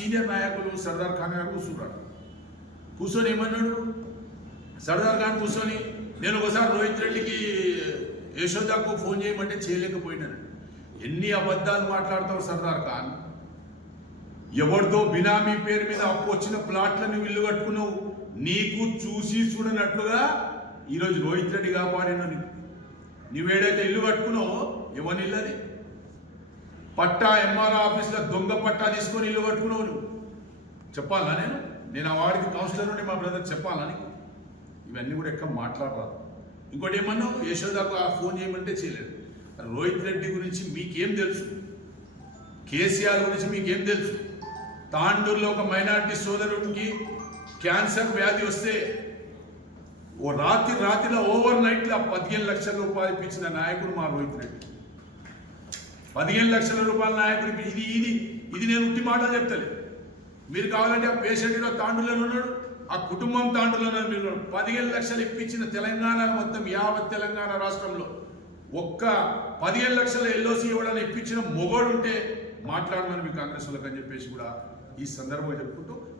Senior నాయకులు సర్దార్ ఖాన్ గారు కూర్చొని ఏమన్నాడు? సర్దార్ ఖాన్ కూర్చొని నేను ఒకసారి రోహిత్ రెడ్డికి యశోదాకు ఫోన్ చేయమంటే చేయలేకపోయినాను. ఎన్ని అబద్ధాలు మాట్లాడతావు సర్దార్ ఖాన్? ఎవరితో బినామీ పేరు మీద అప్పు వచ్చిన ప్లాట్లను ఇల్లు కట్టుకున్నావు. నీకు చూసి చూడనట్లుగా ఈరోజు రోహిత్ రెడ్డి కాపాడిన నువ్వేడైతే ఇల్లు కట్టుకున్నావో ఎవరి ఇల్లు అది? పట్టా ఎంఆర్ఓ ఆఫీస్లో దొంగ పట్టా తీసుకొని ఇల్లు కట్టుకున్నావు నువ్వు. చెప్పాలా నేను ఆ వాడికి కౌన్సిలర్ నుండి మా బ్రదర్ చెప్పాలని? ఇవన్నీ కూడా ఎక్కడ మాట్లాడరాదు. ఇంకోటి ఏమన్నావు? యశోదాకు ఆ ఫోన్ చేయమంటే చేయలేదు. రోహిత్ రెడ్డి గురించి మీకేం తెలుసు? కేసీఆర్ గురించి మీకేం తెలుసు? తాండూరులో ఒక మైనారిటీ సోదరుడికి క్యాన్సర్ వ్యాధి వస్తే ఓ రాత్రిలో ఓవర్ నైట్లో 15 లక్షల రూపాయలు ఇప్పించిన నాయకుడు మా రోహిత్ రెడ్డి. 15 లక్షల రూపాయల నాయకుడికి ఇది నేను ఉట్టి మాట చెప్తలే. మీరు కావాలంటే ఆ పేషెంట్ తాండూరులో ఉన్నాడు, ఆ కుటుంబం తాండూరులో మీరు 15 లక్షలు ఇప్పించిన తెలంగాణ మొత్తం యావత్ తెలంగాణ రాష్ట్రంలో ఒక్క 15 లక్షల ఎల్ఓసి ఇవ్వడానికి ఇప్పించిన మొగోడు ఉంటే మాట్లాడమని మీ కాంగ్రెస్ వాళ్ళకి అని చెప్పేసి కూడా ఈ సందర్భంగా చెప్పుకుంటూ